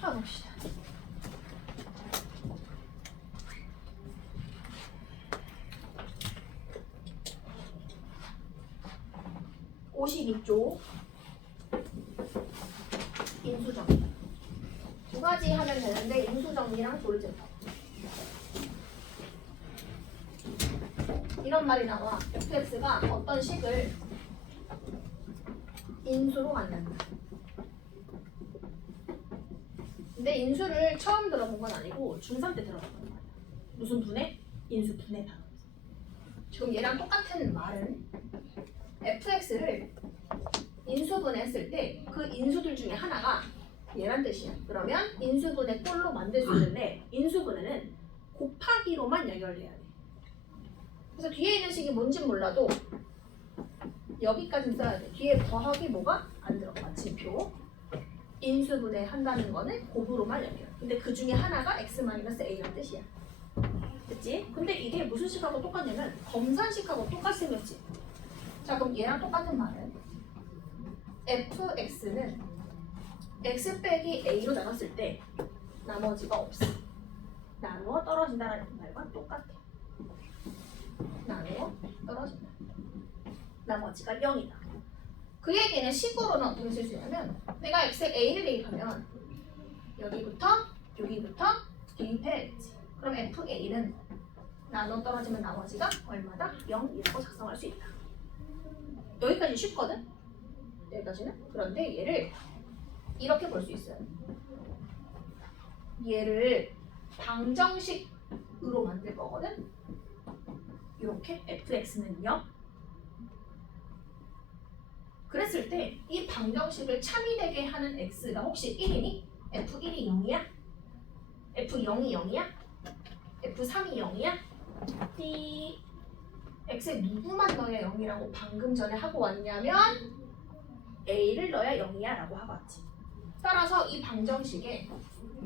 가봅시다. (52쪽) 인수정리 두 가지 하면 되는데 인수정리랑 조리제법 이런 말이 나와. fx가 어떤 식을 인수로 갖는다. 근데 인수를 처음 들어본 건 아니고 중3 때 들어봤던 거야. 무슨 분해? 인수 분해 단어. 지금 얘랑 똑같은 말은 fx를 인수분해했을 때 그 인수들 중에 하나가 얘란 뜻이야. 그러면 인수분해 꼴로 만들 수 있는데 인수분해는 곱하기로만 연결해야 돼. 그래서 뒤에 있는 식이 뭔진 몰라도 여기까지 써야 돼. 뒤에 더하기 뭐가 안 들어가. 마침표. 인수분해 한다는 거는 곱으로만 연결. 근데 그 중에 하나가 x-a란 뜻이야. 됐지? 근데 이게 무슨 식하고 똑같냐면 검산식하고 똑같이 생겼지. 자, 그럼 얘랑 똑같은 말은 fx는 x 빼기 a로 나눴을 때 나머지가 없어. 나누어 떨어진다는 말과 똑같아. 나누어 떨어진다. 나머지가 0이다. 그 얘기는 식으로는 어떻게 쓸 수 있냐면 내가 x에 a를 대입하면 여기부터 여기부터 대입해야겠지. 그럼 fa는 나눠 떨어지면 나머지가 얼마다? 0이라고 작성할 수 있다. 여기까지 쉽거든? 여기까지는? 그런데 얘를 이렇게 볼 수 있어요. 얘를 방정식으로 만들 거거든? 이렇게 fx는 0. 그랬을 때 이 방정식을 참이되게 하는 x가 혹시 1이니? f1이 0이야? f0이 0이야? f3이 0이야? 띠 x에 누구만 넣어야 0이라고 방금 전에 하고 왔냐면 a를 넣어야 0이야 라고 하고 왔지. 따라서 이 방정식의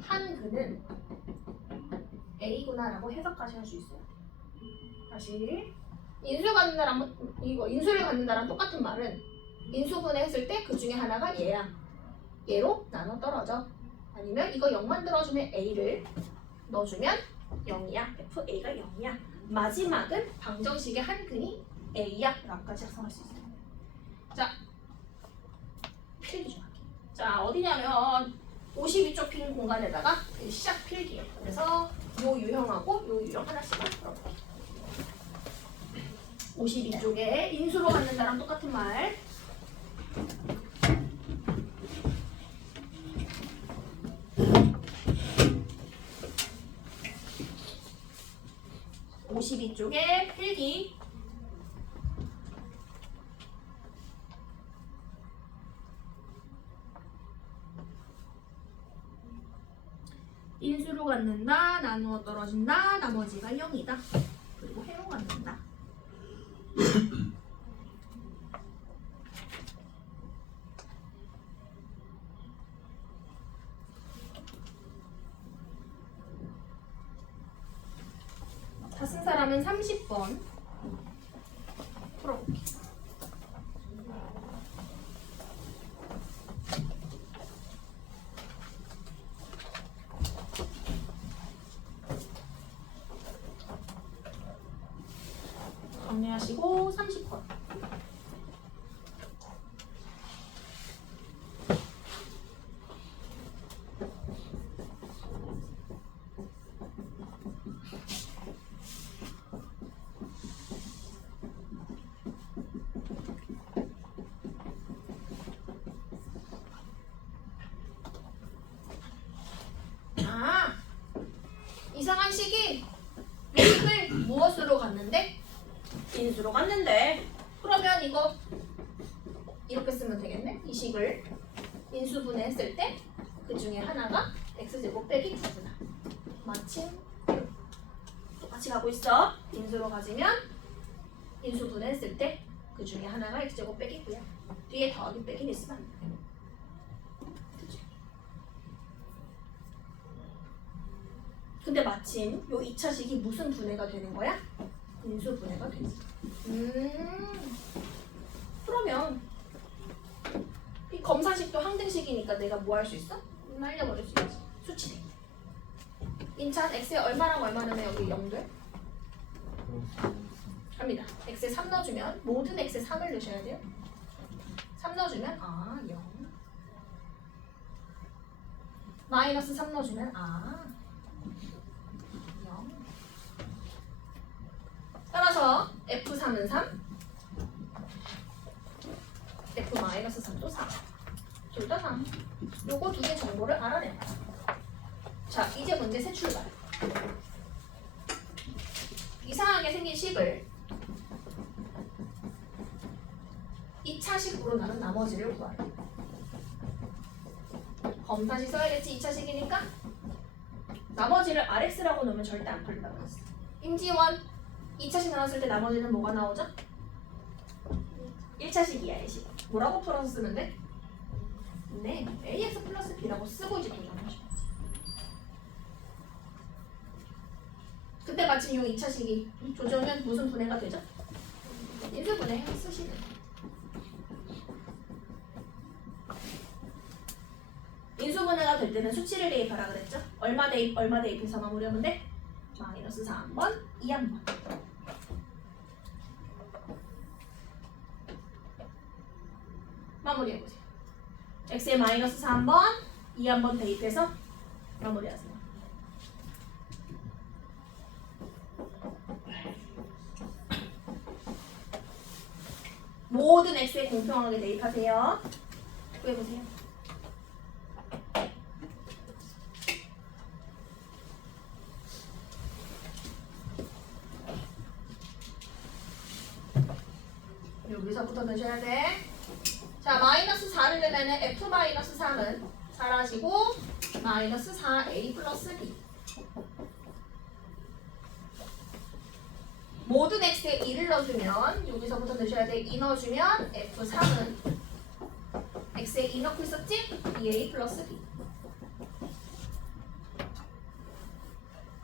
한 근은 a구나 라고 해석까지 할 수 있어요. 다시 인수를 갖는다랑 똑같은 말은 인수분해 했을 때 그 중에 하나가 얘야. 얘로 나눠 떨어져. 아니면 이거 0 만들어주면 a를 넣어주면 0이야. fa가 0이야. 마지막은 방정식의 한 근이 a야 라고까지 작성할 수 있어요. 자, 필기 좀 할게요. 자, 어디냐면 52쪽 빈 공간에다가 시작 필기예요. 그래서 요 유형하고 요 유형 하나씩만 풀어볼게요. 52쪽에 인수로 갖는다랑 똑같은 말. (52쪽에) 필기. 인수로 갖는다, 나누어 떨어진다, 나머지가 0이다. 그리고 해로 갖는다. 다 쓴 사람은 30번 풀어볼게요. 정리하시고 30번. 이상한 식이 식을 무엇으로 갔는데? 인수로 갔는데. 그러면 이거 이렇게 쓰면 되겠네? 이 식을 인수분해했을 때 그 중에 하나가 x제곱 빼기 9구나. 마침 똑같이 가고 있어. 인수로 가지면 인수분해했을 때 그 중에 하나가 x제곱 빼기 9야. 뒤에 더하기 빼기는 있으면 안 돼. 근데 마침 요 2차식이 무슨 분해가 되는 거야? 인수 분해가 되지. 그러면 이 검사식도 항등식이니까 내가 뭐 할 수 있어? 날려버릴 수 있지. 수치대. 인찬 x에 얼마랑 얼마 넣으면 여기 0 돼? 갑니다. x에 3 넣어주면 모든 x에 3을 넣으셔야 돼요. 3 넣어주면 0. 마이너스 3 넣어주면 0. 따라서 F3은 3, F-3도 3. 둘 다 3. 요거 두 개 정보를 알아내요. 자, 이제 문제 새 출발. 이상하게 생긴 식을 2차식으로 나눈 나머지를 구하래. 검사식 써야겠지. 2차식이니까 나머지를 RX라고 넣으면 절대 안 풀린다고 했어. 임지원 2차식 나눴을 때 나머지는 뭐가 나오죠? 1차식이야. 1식. 뭐라고 풀어서 쓰면 돼? 네, AX 플러스 B라고 쓰고 이제 도전하시면 돼. 그때 마침 요 2차식이 조정면 무슨 분해가 되죠? 인수분해 쓰시는 거예요. 인수분해가 될 때는 수치를 대입하라 그랬죠? 얼마 대입해서 마무리하면 돼? 마이너스 3번, 2한번. 마무리해보세요. x에 마이너스 3번, 2한번 대입해서 마무리하세요. 모든 x에 공평하게 대입하세요. 구해보세요. 여기서부터 넣으셔야 돼. 자, 마이너스 4를 넣으면 F-3은 사라지고 마이너스 4A 플러스 B. 모든 x에 2를 넣어주면 여기서부터 넣으셔야 돼. 2 넣어주면 F3은 x에 2 넣고 있었지? 2A 플러스 B.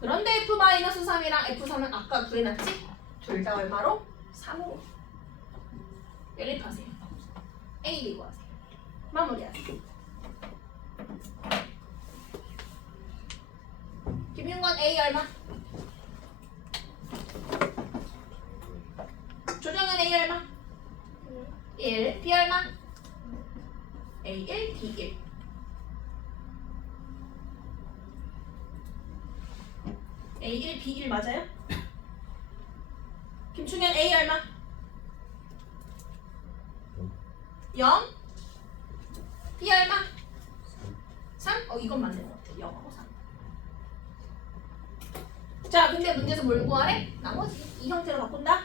그런데 F-3이랑 F3은 아까 구해놨지? 둘 다 얼마로? 3으로. 연립하세요. A, B 구하세요. 마무리하세요. 김윤건 A 얼마? 조정은 A 얼마? 1. B 얼마? A1, B1. A1, B1 맞아요? 김충현 A 얼마? 0. B 얼마? 3? 이건 맞는 것 같아. 0하고 3. 자, 근데 문제에서 뭘 구하래? 나머지. 이 형태로 바꾼다?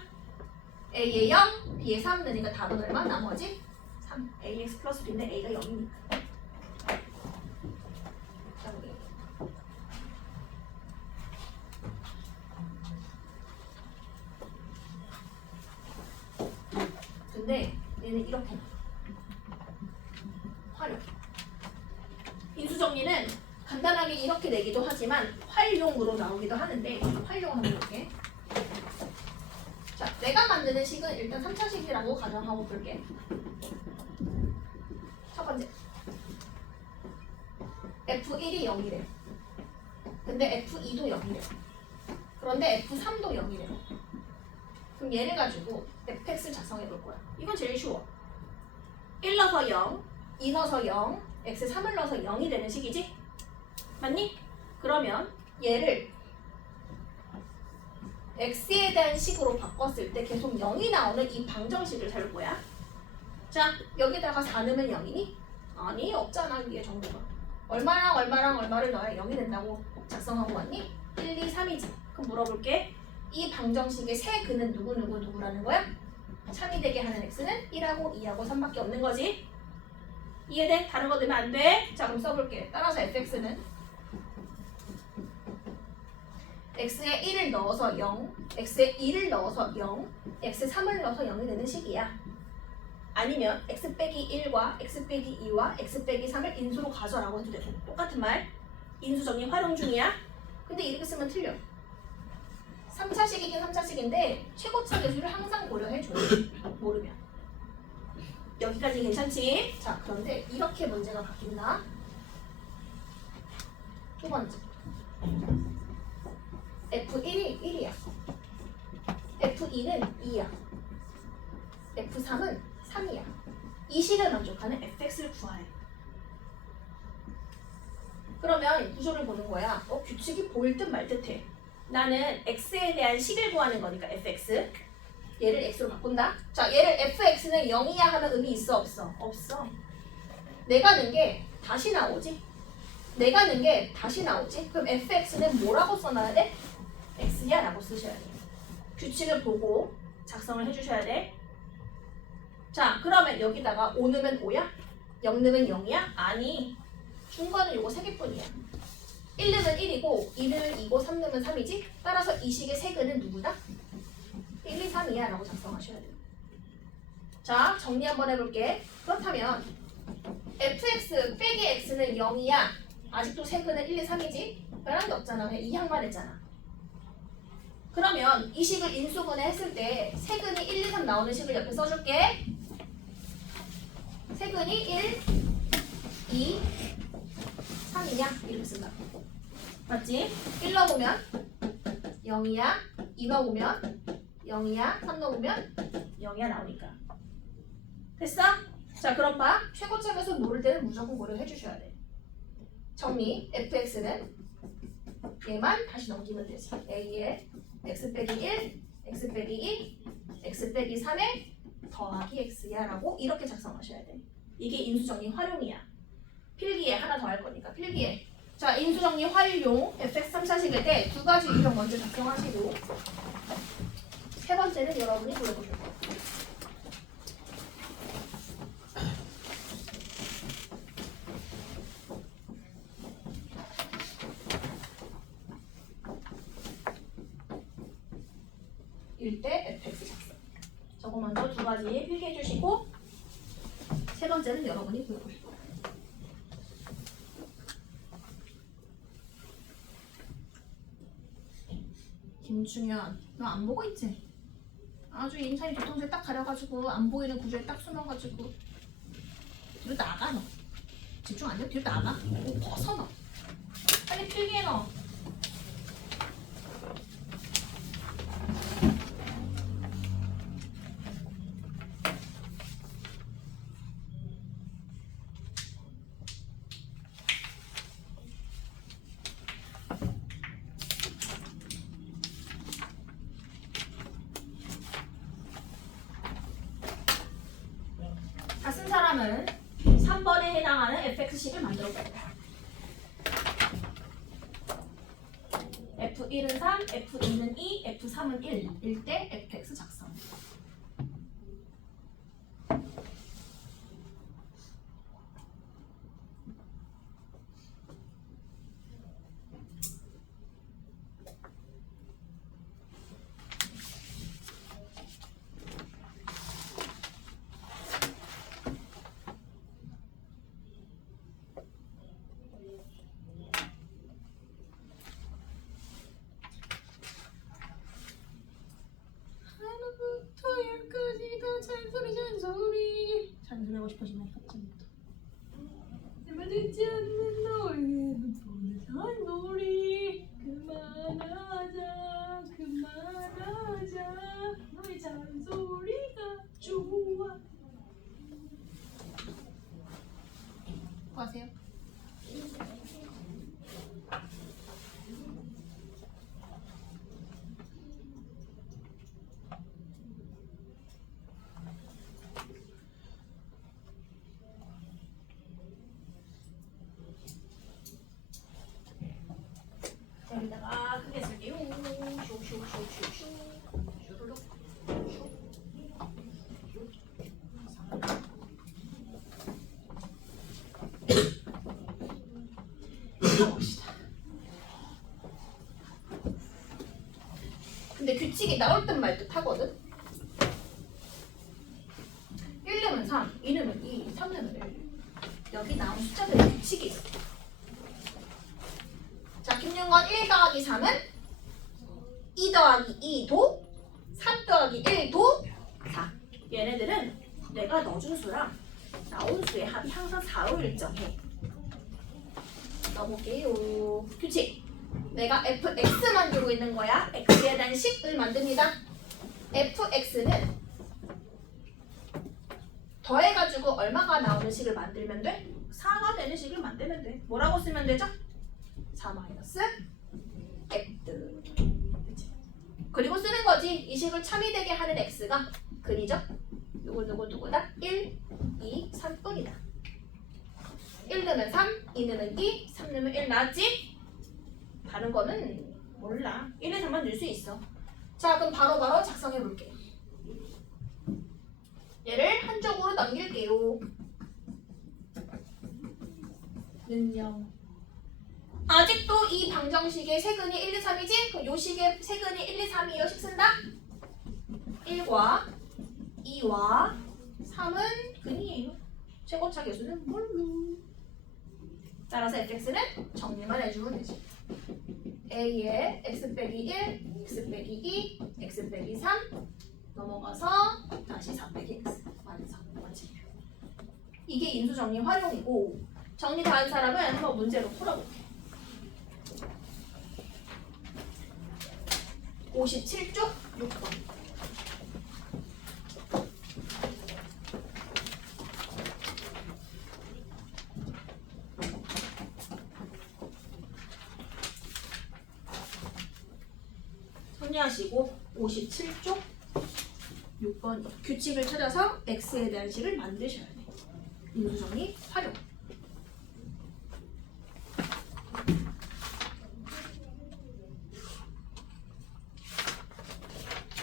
A에 0, B에 3 넣으니까 답은 얼마? 나머지 3. AX 플러스 B인데 A가 0이니까. 자, 우리. 근데 얘는 이렇게 나와. 활용. 인수정리는 간단하게 이렇게 내기도 하지만 활용으로 나오기도 하는데 활용을 한번 볼게. 자, 내가 만드는 식은 일단 3차식이라고 가정하고 볼게. 첫 번째. F1이 0이래. 근데 F2도 0이래. 그런데 F3도 0이래. 그럼 얘를 가지고 fx를 작성해 볼 거야. 이건 제일 쉬워. 1 넣어서 0, 2 넣어서 0, x에 3을 넣어서 0이 되는 식이지? 맞니? 그러면 얘를 x에 대한 식으로 바꿨을 때 계속 0이 나오는 이 방정식을 살 거야. 자, 여기다가 4 넣으면 0이니? 아니, 없잖아, 위에 정보가. 얼마랑 얼마랑 얼마를 넣어야 0이 된다고 작성하고 왔니? 1, 2, 3이지. 그럼 물어볼게. 이 방정식의 세 근은 누구라는 거야? 참이 되게 하는 x는 1하고 2하고 3밖에 없는 거지. 이해돼? 다른 거 넣으면 안 돼. 자, 그럼 써볼게. 따라서 fx는 x에 1을 넣어서 0, x에 2를 넣어서 0, x에 3을 넣어서 0이 되는 식이야. 아니면 x 빼기 1과 x 빼기 2와 x 빼기 3을 인수로 가져라고 해도 되고 똑같은 말. 인수 정리 활용 중이야. 근데 이렇게 쓰면 틀려. 3차식이긴 3차식인데 최고차 계수를 항상 고려해줘요. 모르면. 여기까지 괜찮지? 자, 그런데 이렇게 문제가 바뀐다. 두 번째. F1이 1이야. F2는 2야. F3은 3이야. 이 식을 만족하는 fx를 구하래. 그러면 구조를 보는 거야. 규칙이 보일 듯 말 듯해. 나는 x에 대한 식을 구하는 거니까 fx. 얘를 x로 바꾼다. 자, 얘를 fx는 0이야 하는 의미 있어 없어? 없어. 내가 는 게 다시 나오지. 내가 는 게 다시 나오지. 그럼 fx는 뭐라고 써놔야 돼? x야 라고 쓰셔야 돼. 규칙을 보고 작성을 해주셔야 돼. 자, 그러면 여기다가 5 넣으면 5야? 0 넣으면 0이야? 아니, 중간은 요거 3개뿐이야. 1 넣으면 1이고 2 넣으면 2고 3 넣으면 3이지? 따라서 이 식의 세근은 누구다? 1, 2, 3이야 라고 작성하셔야 돼요. 자, 정리 한번 해볼게. 그렇다면 fx 빼기 x는 0이야. 아직도 세근은 1, 2, 3이지? 변한 게 없잖아. 그냥 2항만 했잖아. 그러면 이 식을 인수분해 했을 때 세근이 1, 2, 3 나오는 식을 옆에 써줄게. 세근이 1, 2, 3이냐? 이렇게 쓴다. 맞지? 1 넣어보면 0이야. 2 넣어보면 0이야. 3 넣어보면 0이야 나오니까. 됐어? 자, 그럼 봐. 최고점에서 모를 때는 무조건 고려해 주셔야 돼. 정리. fx는 얘만 다시 넘기면 되지. a에 x 빼기 1, x 빼기 2, x 빼기 3에 더하기 x야 라고 이렇게 작성하셔야 돼. 이게 인수정리 활용이야. 필기에 하나 더 할 거니까 필기에. 자, 인수정리 활용 fx 3차식일 때 두 가지 유형 먼저 작성하시고 세 번째는 여러분이 보여보실 거예요. 일때 fx 작성. 저거 먼저 두 가지 필기해 주시고 세 번째는 여러분이 보여보실 거예요. 김충현, 너 안 보고 있지? 아주 인천이 뒤통수에 딱 가려가지고 안 보이는 구조에 딱 숨어가지고 뒤로 나가 너. 집중 안 돼? 뒤로 나가. 오, 벗어 너. 빨리 필기해 너. 다 쓴 사람은 3번에 해당하는 fx식을 만들어 볼게요. F1은 3, F2는 2, F3은 1. 일 때 fx 작성. 잔소리 하고 싶어지네 갑자기부터. 내말 듣지 않는 너의 눈속에 잔소리 그만하자 그만하자 너의 잔소리가 좋아. 수고하세요. 여기다가 크게 쓸게요. 슉슉슉슉슉 슈르륵 슉. 해봅시다. 근데 규칙이 나올 듯 말 듯 하거든. 1 넣으면 3, 2 넣으면 2, 3 넣으면 1. 여기 나온 숫자들의 규칙이 있어. 자, 김윤건 1 더하기 3은 2 더하기 2도 3 더하기 1도 4. 얘네들은 내가 넣어준 수랑 나온 수의 합이 항상 4로 일정해. 넣어볼게요. 규칙. 내가 fx 만들고 있는 거야. x에 대한 식을 만듭니다. fx는 더해가지고 얼마가 나오는 식을 만들면 돼? 4가 되는 식을 만들면 돼. 뭐라고 쓰면 되죠? 4 마이너스 x. 그리고 쓰는 거지. 이 식을 참이되게 하는 x가 근이죠. 누구다? 1, 2, 3뿐이다. 1 넣으면 3, 2 넣으면 2, 3 넣으면 1 나왔지? 다른 거는 몰라. 1에 3만 넣을 수 있어. 자, 그럼 바로바로 작성해 볼게요. 얘를 한쪽으로 넘길게요. 는요. 아직도 이 방정식의 세근이 1, 2, 3이지? 그럼 요 식의 세근이 1, 2, 3이요. 식 쓴다? 1과 2와 3은 근이에요. 최고차 계수는 뭘로? 따라서 fx는 정리만 해주면 되지. a에 x 빼기 1, x 빼기 2, x 빼기 3 넘어가서 다시 4 빼기 x 완성. 이게 인수 정리 활용이고, 정리 다 한 사람은 한번 문제로 풀어볼게. 57쪽 6번. 정리하시고 57쪽 6번 규칙을 찾아서 x에 대한 식을 만드셔야 돼. 인수정리 활용.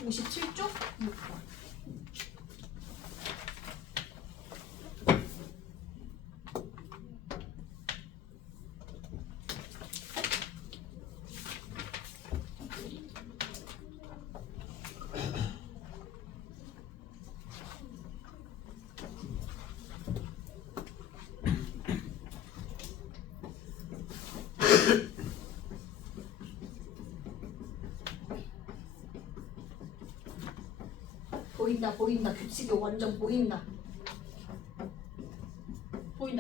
57쪽 6번. 보인다. 규칙이 완전 보인다.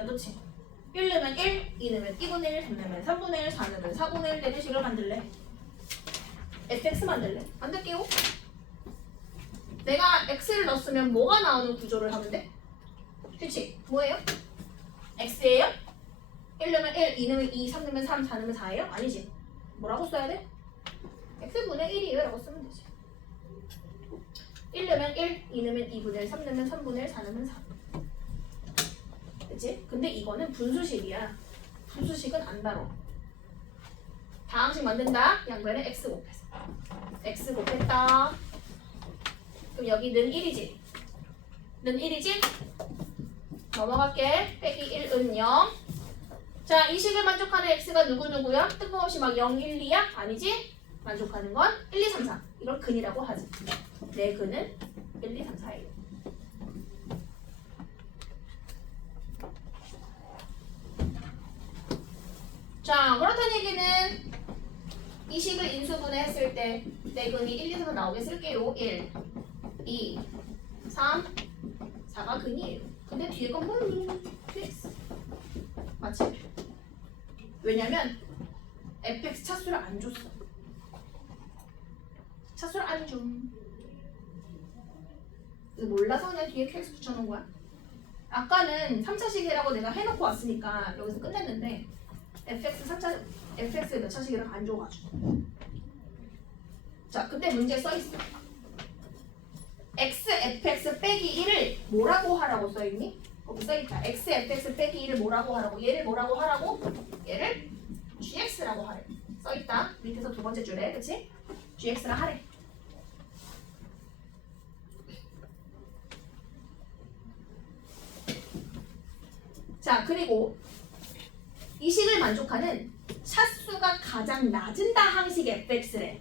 그치? 1 넣으면 1, 2 넣으면 2분의 1, 3 넣으면 3분의 1, 4 넣으면 4분의 1 되는 식을 만들래? fx 만들래? 만들게요. 내가 x를 넣었으면 뭐가 나오는 구조를 하면 돼? 규칙 뭐예요? x예요? 1 넣으면 1, 2 넣으면 2, 3 넣으면 3, 4 넣으면 4예요? 아니지? 뭐라고 써야 돼? x분의 1이에요 라고 쓰면 되지. 1 넣으면 1, 2 넣으면 2분의 1, 3 넣으면 3분의 1, 4 넣으면 4. 그치? 근데 이거는 분수식이야. 분수식은 안 다뤄. 다항식 만든다. 양변에 x 곱해서. x 곱했다. 그럼 여기 는 1이지? 는 1이지? 넘어갈게. 빼기 1은 0. 자, 이 식을 만족하는 x가 누구누구야? 뜬금없이 막 0, 1, 2야? 아니지? 만족하는 건 1, 2, 3, 4. 이걸 근이라고 하지. 내 근은 1, 2, 3, 4예요. 자, 그렇다는 얘기는 이 식을 인수분해했을 때 내 근이 1, 2, 3, 4 나오게 쓸게요. 1, 2, 3, 4가 근이에요. 근데 뒤에 건 뭘로? fx. 맞지? 왜냐면 fx 차수를 안 줬어. 차수를 안 줌. 몰라서 그냥 뒤에 qx 붙여놓은 거야. 아까는 3차식이라고 내가 해놓고 왔으니까 여기서 끝냈는데 fx 몇 차식이라고 안 줘가지고. 자, 그때 문제에 써있어. x fx 빼기 1을 뭐라고 하라고 써있니? 거기 써있다. x fx 빼기 1을 뭐라고 하라고? 얘를 뭐라고 하라고? 얘를 gx라고 하래. 써있다. 밑에서 두 번째 줄에, 그치? gx라 하래. 자, 그리고 이 식을 만족하는 차수가 가장 낮은 다항식 fx래.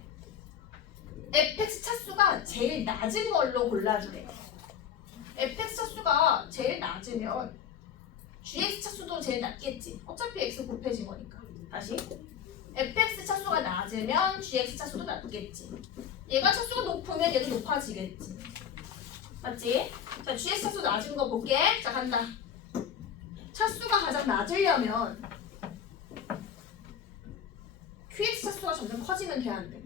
fx 차수가 제일 낮은 걸로 골라주래. fx 차수가 제일 낮으면 gx 차수도 제일 낮겠지. 어차피 x 곱해진 거니까. 다시. fx 차수가 낮으면 gx 차수도 낮겠지. 얘가 차수가 높으면 얘도 높아지겠지. 맞지? 자, gx 차수 낮은 거 볼게. 자, 간다. 차수가 가장 낮으려면 QX 차수가 점점 커지면 돼, 안 돼?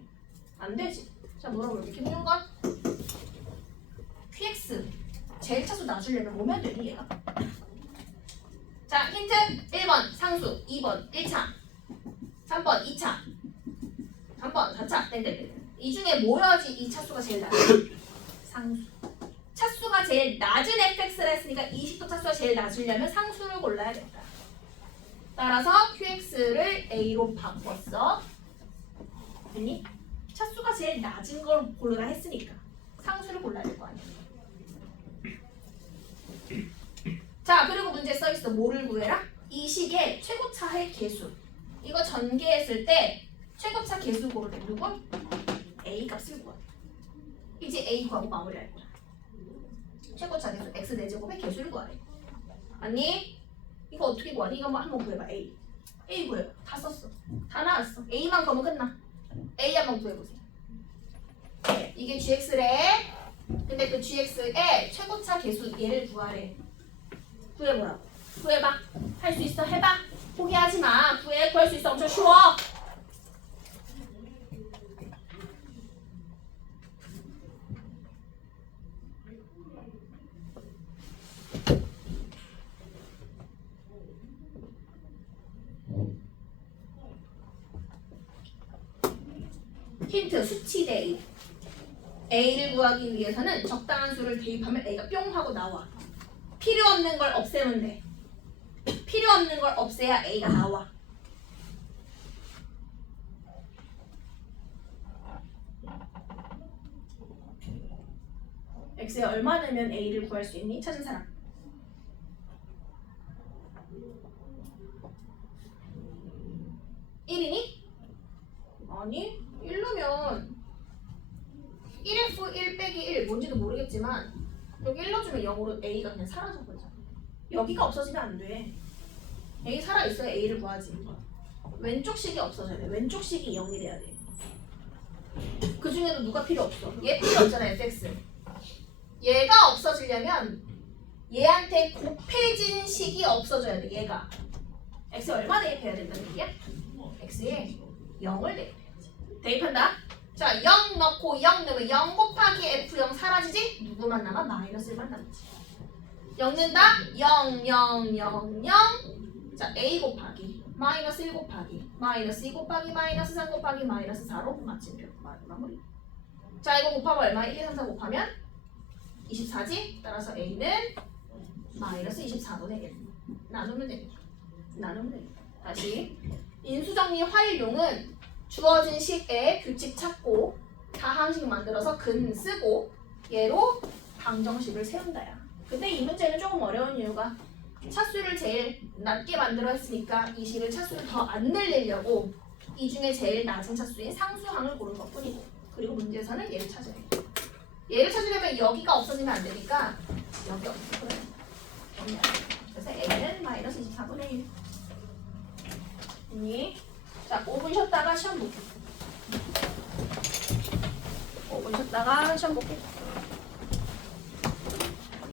안 되지. 자, 물어볼게. 김윤건. QX 제일 차수 낮으려면 오면 되니 얘가? 자, 힌트 1번 상수, 2번 1차, 3번 2차, 3번 4차, 땡땡땡. 이 중에 뭐여야지 이 차수가 제일 낮아? 상수. 차수가 제일 낮은 fx를 했으니까 20도 차수가 제일 낮으려면 상수를 골라야겠다. 따라서 qx를 a로 바꿨어. 됐니? 차수가 제일 낮은 걸 고르라 했으니까 상수를 골라야 될 거 아니야. 자, 그리고 문제 써있어. 뭐를 구해라? 이 식의 최고차의 개수. 이거 전개했을 때 최고차 개수 고르래. 누구? A 값을 구하래. 이제 A 구하고 마무리할 거야. 최고차 개수 x 4제곱의 개수를 구하래. 아니? 이거 어떻게 구하니? 이거 한번 구해봐. A 구해봐. 다 썼어. 다 나왔어. A만 구하면 끝나. A 한번 구해보세요. 이게 gx래. 근데 그 gx의 최고차 개수 얘를 구하래. 구해보라고. 구해봐. 할 수 있어. 해봐. 포기하지 마. 구할 수 있어. 엄청 쉬워. 힌트 수치 대입. A를 구하기 위해서는 적당한 수를 대입하면 A가 뿅 하고 나와. 필요 없는 걸 없애면 돼. 필요 없는 걸 없애야 A가 나와. X에 얼마 넣으면 A를 구할 수 있니? 찾은 사람. (1이니) 아니 1 넣으면 1F 1 빼기 1 뭔지도 모르겠지만 여기 1 넣어주면 0으로 A가 그냥 사라져버리잖아. 여기가 없어지면 안 돼. A 살아있어야 A를 구하지. 왼쪽 식이 없어져야 돼. 왼쪽 식이 0이 돼야 돼. 그 중에도 누가 필요 없어? 얘 필요 없잖아. fx. 얘가 없어지려면 얘한테 곱해진 식이 없어져야 돼. 얘가 x에 얼마 대입해야 된다는 얘기야? x에 0을 대입해야지. 대입한다. 자, 0 넣고 0 넣으면 0 곱하기 f0 사라지지? 누구만 남아? 마이너스 1만 남지. 0 넣는다? 0, 0, 0, 0. 자, a 곱하기 마이너스 1 곱하기 마이너스 2 곱하기 마이너스 3 곱하기 마이너스 4로 마침표 마무리. 자, 이거 곱하면 얼마? 1, 2, 3, 4 곱하면 24지? 따라서 a는 마이너스 24도 되겠네. 나누면 되겠다. 나누면 되겠다. 다시 인수정리 활용은 주어진 식의 규칙 찾고 다항식 만들어서 근 쓰고 얘로 방정식을 세운다야. 근데 이 문제는 조금 어려운 이유가 차수를 제일 낮게 만들어 했으니까 이 식을 차수를 더 안 늘리려고 이 중에 제일 낮은 차수인 상수항을 고른 것 뿐이고, 그리고 문제에서는 얘를 찾아야 돼. 얘를 찾으려면 여기가 없어지면 안 되니까 여기 없어. 그래. 그래서 a는 마이너스 24분의 1. 자, 5분 쉬었다가 시험 볼게. 5분 쉬었다가 시험 볼게.